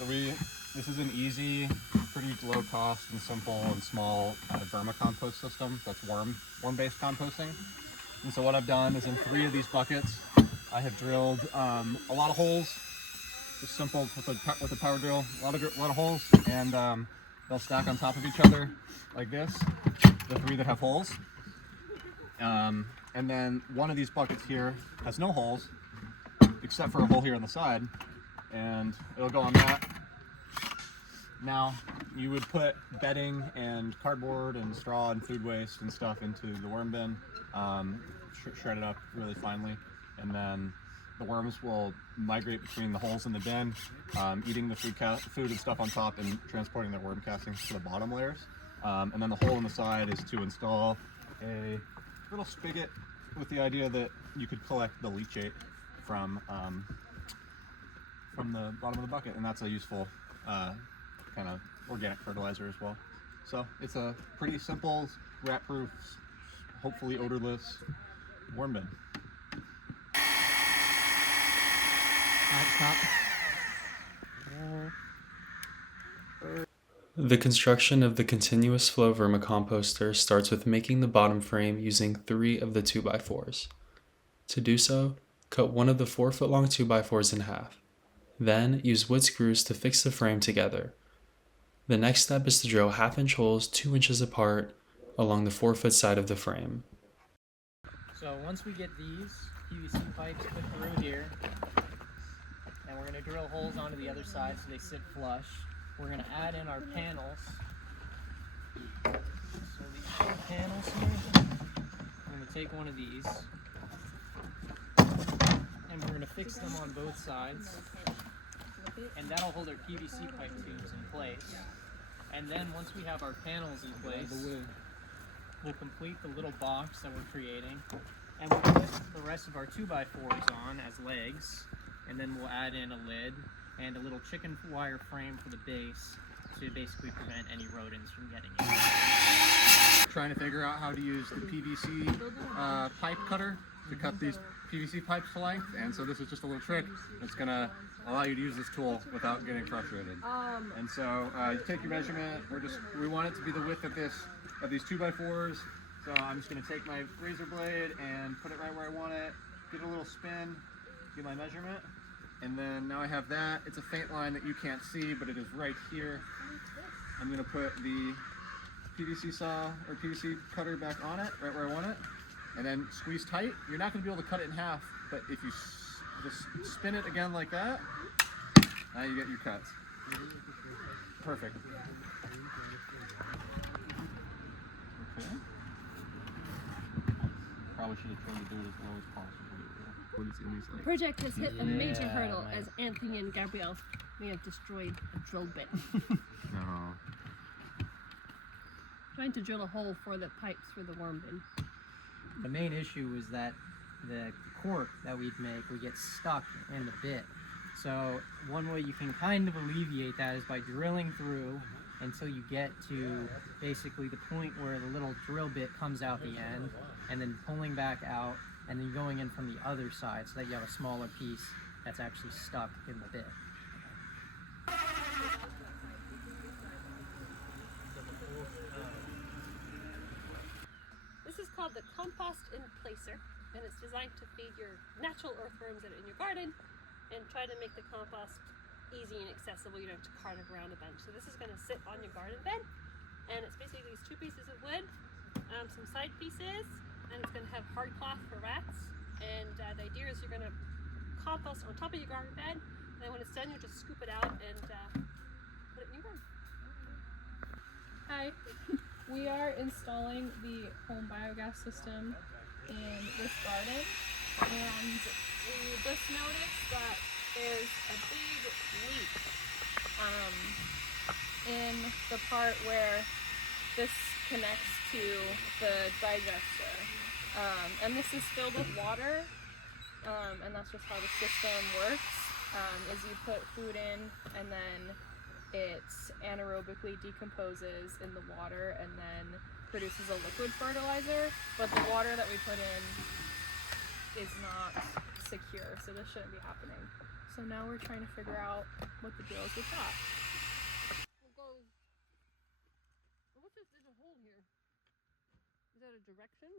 So this is an easy, pretty low cost and simple and small vermi-compost system that's worm-based composting. And so what I've done is in 3 of these buckets, I have drilled a lot of holes, just simple with a power drill, a lot of holes, and they'll stack on top of each other like this, the 3 that have holes. And then one of these buckets here has no holes, except for a hole here on the side, and it'll go on that. Now, you would put bedding and cardboard and straw and food waste and stuff into the worm bin, shred it up really finely, and then the worms will migrate between the holes in the bin, eating the food and stuff on top and transporting their worm castings to the bottom layers. And then the hole in the side is to install a little spigot with the idea that you could collect the leachate from the bottom of the bucket, and that's a useful kind of organic fertilizer as well. So it's a pretty simple, rat-proof, hopefully odorless worm bin. The construction of the continuous flow vermicomposter starts with making the bottom frame using 3 of the 2x4s. To do so, cut one of the 4-foot long 2x4s in half. Then use wood screws to fix the frame together. The next step is to drill 1/2-inch holes 2 inches apart along the 4-foot side of the frame. So once we get these PVC pipes put through here, and we're going to drill holes onto the other side so they sit flush, we're going to add in our panels. So these 2 panels here, I'm going to take one of these, and we're going to fix them on both sides, and that'll hold our PVC pipe tubes in place. And then once we have our panels in place, we'll complete the little box that we're creating, and we'll put the rest of our 2x4s on as legs, and then we'll add in a lid and a little chicken wire frame for the base to basically prevent any rodents from getting in. Trying to figure out how to use the PVC pipe cutter to cut these PVC pipes to length, and so this is just a little trick that's going to allow you to use this tool without getting frustrated. And so you take your measurement. We want it to be the width of these 2x4s. So I'm just going to take my razor blade and put it right where I want it, give it a little spin, get my measurement, and then now I have that. It's a faint line that you can't see, but it is right here. I'm going to put the PVC saw or PVC cutter back on it, right where I want it, and then squeeze tight. You're not going to be able to cut it in half, but if you just spin it again like that, now you get your cuts. Perfect. Okay. Probably should have tried to do it as low as possible. What is in these, The project has hit a major hurdle as Anthony and Gabrielle may have destroyed a drill bit. No. Trying to drill a hole for the pipes for the worm bin. The main issue is that the cork that we'd make would get stuck in the bit. So one way you can kind of alleviate that is by drilling through until you get to basically the point where the little drill bit comes out the end, and then pulling back out and then going in from the other side so that you have a smaller piece that's actually stuck in the bit. This is called the compost in placer, and it's designed to feed your natural earthworms that are in your garden and try to make the compost easy and accessible. You don't have to cart it around a bunch. So this is going to sit on your garden bed, and it's basically these 2 pieces of wood, some side pieces, and it's going to have hard cloth for rats. And the idea is you're going to compost on top of your garden bed, and then when it's done, you just scoop it out and put it in your garden. Hi, we are installing the home biogas system in this garden, and we just noticed that there's a big leak in the part where this connects to the digester, and this is filled with water, and that's just how the system works. Is you put food in, and then it anaerobically decomposes in the water and then produces a liquid fertilizer, but the water that we put in is not secure, so this shouldn't be happening. So So now we're trying to figure out what the deal is with that. It goes. What's this? There's a hole here. Is that a direction?